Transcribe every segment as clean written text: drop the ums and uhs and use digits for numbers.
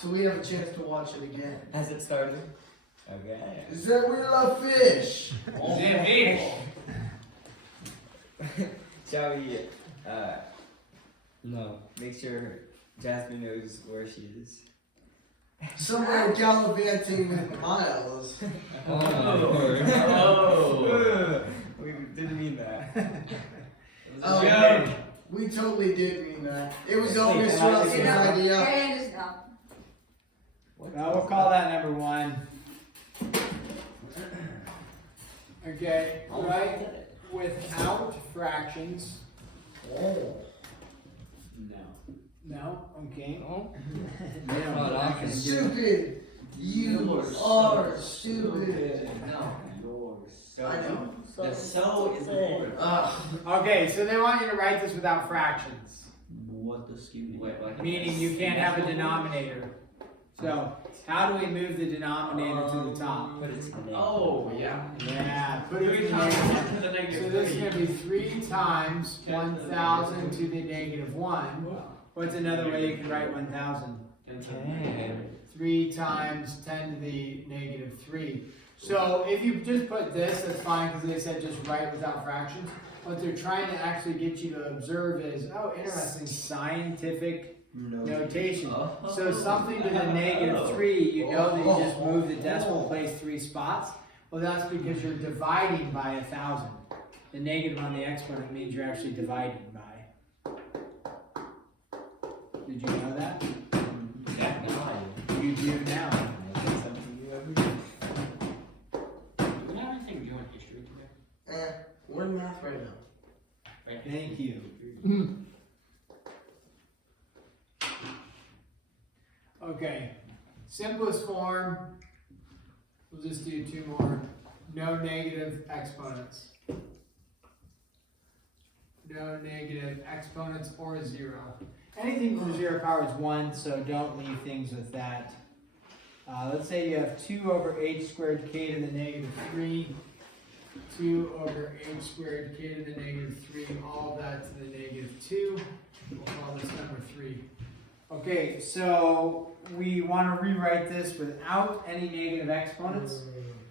So we have a chance to watch it again. Has it started? Okay. Is that real fish? Is it fish? Shall we, no, make sure Jasmine knows where she is? Somewhere gallivanting with Miles. Oh. We didn't mean that. Oh, Joke. we totally did mean that. It was all Mr. Russell's idea. And just no. Well, we'll call that number 1. Okay, right? Without fractions. Oh. No? Okay. Stupid. You are stupid. No. I know. The so is important. Okay, so they want you to write this without fractions. What the skew? Wait, like Meaning you can't have a denominator. So, how do we move the denominator to the top? Put it to the name. Oh, yeah. Yeah, put it 3 to times the 10 to the negative So this is 3. going to be 3 times 1,000 to the negative 1. What's another way you can write 1,000? 3 times 10 to the negative 3. So if you just put this, that's fine because they said just write without fractions. What they're trying to actually get you to observe is, oh, interesting, scientific notation. So something to the negative 3, you know that you just move the decimal place 3 spots. Well, that's because you're dividing by 1,000. The negative on the exponent means you're actually dividing by. Did you know that? Yeah, no, I You do now. That's something you ever do. Do we have anything doing history today? We're in math right now. Thank you. Okay, simplest form, we'll just do 2 more. No negative exponents. No negative exponents or 0. Anything from 0 power is 1, so don't leave things with that. Let's say you have 2 over h squared k to the negative 3. 2 over h squared k to the negative 3, all that to the negative 2. We'll call this number 3. Okay, so we want to rewrite this without any negative exponents.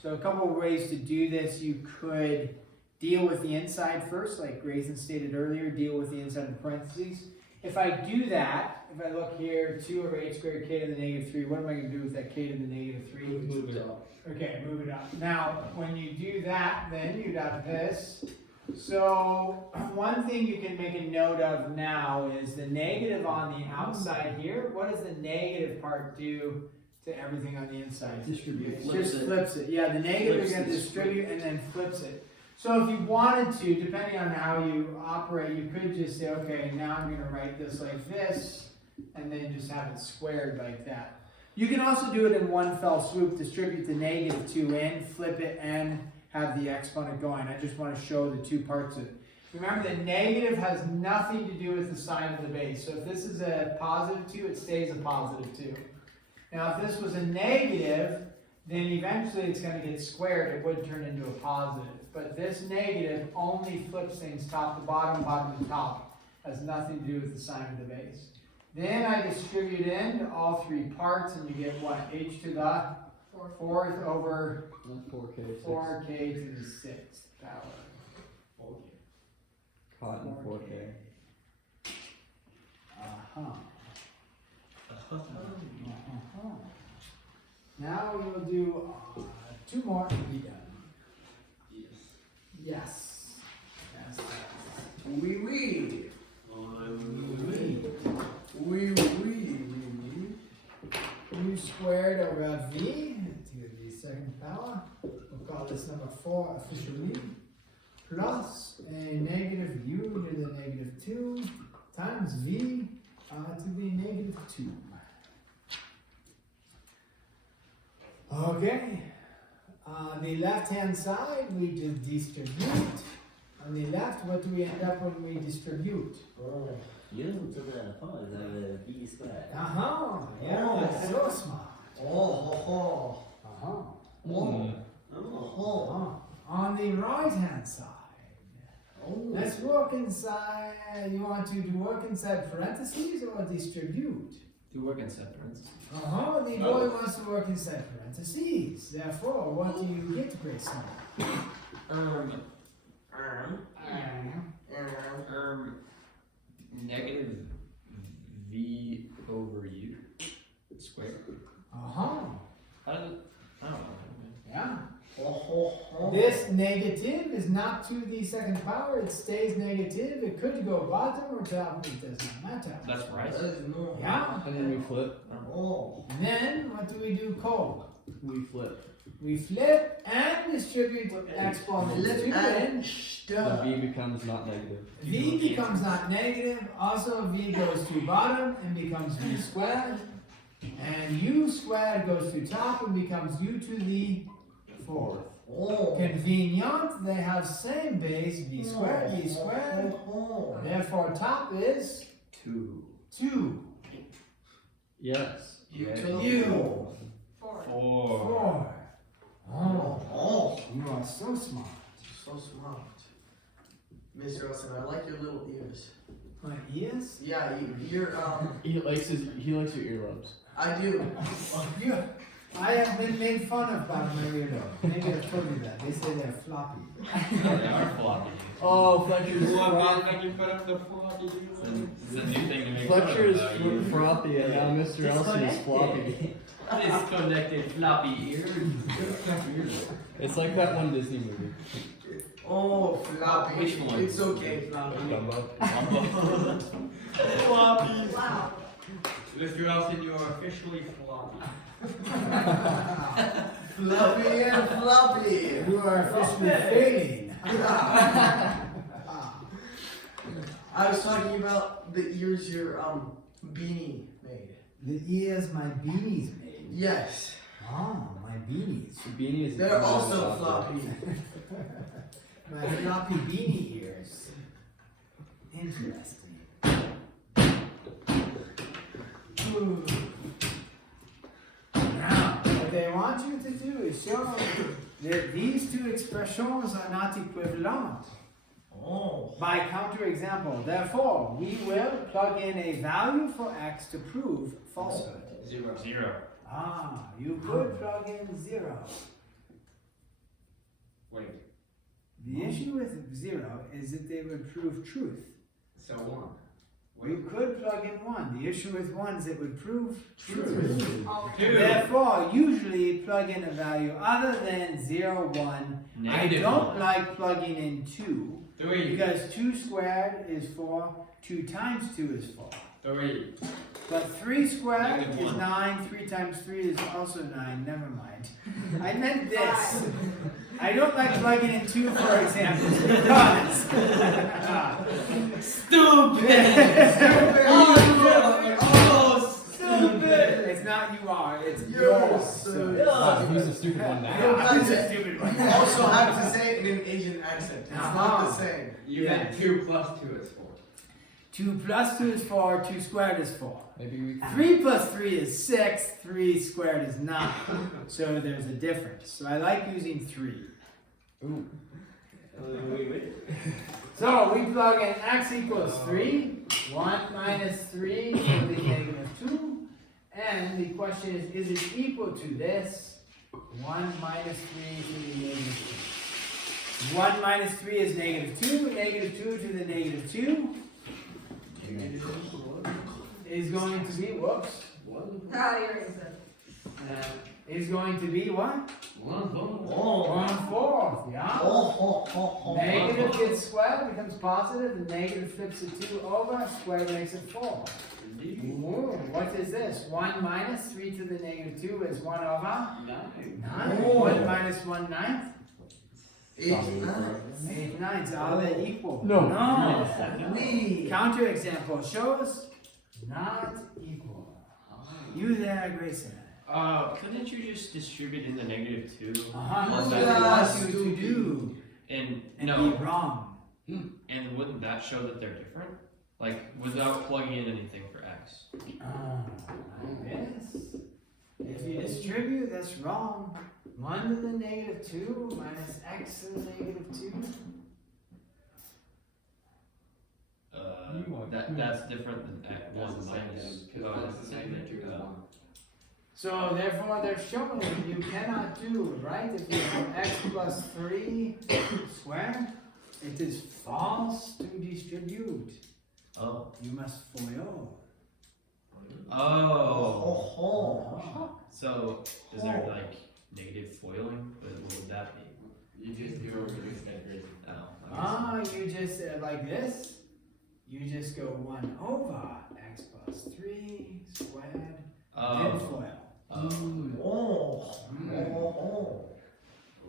So a couple of ways to do this. You could deal with the inside first, like Grayson stated earlier, deal with the inside of the parentheses. If I do that, if I look here, 2 over h squared k to the negative 3, what am I going to do with that k to the negative 3? Move it up. Okay, move it up. Now, when you do that, then you got this. So, one thing you can make a note of now is the negative on the outside here. What does the negative part do to everything on the inside? Distribute. It just flips it. Yeah, the negative is going to distribute and then flips it. So if you wanted to, depending on how you operate, you could just say, okay, now I'm going to write this like this, and then just have it squared like that. You can also do it in one fell swoop, distribute the negative 2 in, flip it, and have the exponent going. I just want to show the 2 parts of it. Remember, the negative has nothing to do with the sign of the base. So if this is a positive 2, it stays a positive 2. Now, if this was a negative, then eventually it's going to get squared. It would turn into a positive. But this negative only flips things top to bottom, bottom to top. Has nothing to do with the sign of the base. Then I distribute into all 3 parts, and you get what? H to the 4th over 4k to the 6th power. Cotton 4K. Now we will do 2 more and be done. Yes. Oui, oui. U squared over v to the 2nd power. We'll call this number 4 officially. Plus a negative u to the negative 2 times v to the negative 2. Okay. On the left-hand side, we just distribute. On the left, what do we end up when we distribute? U to the power of v squared. Yeah, so smart. On the right-hand side, let's work inside. You want to work inside parentheses or distribute? To work in set parentheses. The boy wants to work in set parentheses. Therefore, what do you get, Grayson? Negative v over u squared. How does it? I don't know. Yeah. This negative is not to the second power. It stays negative. It could go bottom or top. It does not matter. That's right. Yeah. And then we flip. And then what do we do, Cole? We flip. We flip and distribute exponents to n. The v becomes not negative. V becomes not negative. Also, v goes to bottom and becomes v squared. And u squared goes to top and becomes u to the fourth. Convenient, they have same base, v squared, v squared. Therefore, top is 2. 2. Yes. U. 4. 4. Oh, you are so smart. So smart. Mr. Elson, I like your little ears. My ears? Yeah, you're, He likes your earlobes. I do. I have been made fun of by my weirdo. Maybe I've told you that. They say they're floppy. They are floppy. Oh, Fletcher's Floppy. Like you put up the floppy. It's a new thing to make Fletcher is fun of. frothy and now Mr. Elsie is floppy. Disconnected floppy ears. It's like that one Disney movie. Oh, floppy. Which one? It's okay, floppy. Dumbo. Floppy. Wow. Mr. Elson, you are officially floppy. Floppy and floppy. You are officially failing. I was talking about the ears your beanie made. The ears my beanies made. Yes. Oh, my beanies. The beanie is They're also floppy. My floppy beanie ears. Interesting. Ooh. Now, what they want you to do is show that these two expressions are not equivalent. Oh. By counterexample, therefore, we will plug in a value for x to prove falsehood. 0. Ah, you could plug in 0. Wait. The issue with 0 is that they would prove truth. So 1. You could plug in 1. The issue with 1 is it would prove truth. 2. Therefore, usually plug in a value other than 0, 1. Negative I don't 1. like plugging in 2 3. because 2 squared is 4, 2 times 2 is 4. 3. But 3 squared Negative is 1. 9, 3 times 3 is also 9, never mind. I meant this. I don't like plugging in 2, for example, because... Stupid! Oh, stupid! It's not you are, it's yours. So Who's the stupid one I now? have Who's to the stupid one? also have to say it in an Asian accent. It's not the same. You had 2 plus 2 is 4. 2 plus 2 is 4, 2 squared is 4. Maybe we can. 3 plus 3 is 6, 3 squared is 9. So there's a difference. So I like using 3. Ooh. So we plug in x equals 3, 1 minus 3 to the negative 2. And the question is it equal to this? 1 minus 3 to the negative 2. 1 minus 3 is negative 2, negative 2 to the negative 2 is going to be, whoops, is going to be what? 1/4, yeah? Negative gets squared, becomes positive, and negative flips it 2 over, square makes it 4. Ooh, what is this? 1 minus 3 to the negative 2 is 1 over 9. 1 minus 1 ninth? 8, 8 ninths, are they equal? No. No. Counterexample shows not equal. You there, Grayson. Couldn't you just distribute in the negative 2? That's what Yeah, I want you to stupid. do. And And no. be wrong. And wouldn't that show that they're different? Like, without plugging in anything for x. Yes. If you distribute, that's wrong. 1 to the negative 2 minus x to the negative 2. You want That's different than That's 1 the same minus. thing, because Oh, that's the same thing as 1. So therefore, they're showing you cannot do, right? If you have x plus 3 squared, it is false to distribute. Oh. You must FOIL. Oh. Oh. So is there like negative foiling? What would that be? You just do reduce that gradient. Oh. Ah, you just, like this, you just go 1 over x plus 3 squared, then Oh. FOIL.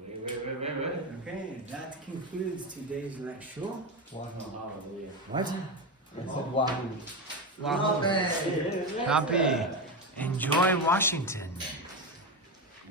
Wait. Okay, that concludes today's lecture. Hallelujah. What? I said wahoo. Not bad. Happy. Enjoy Washington.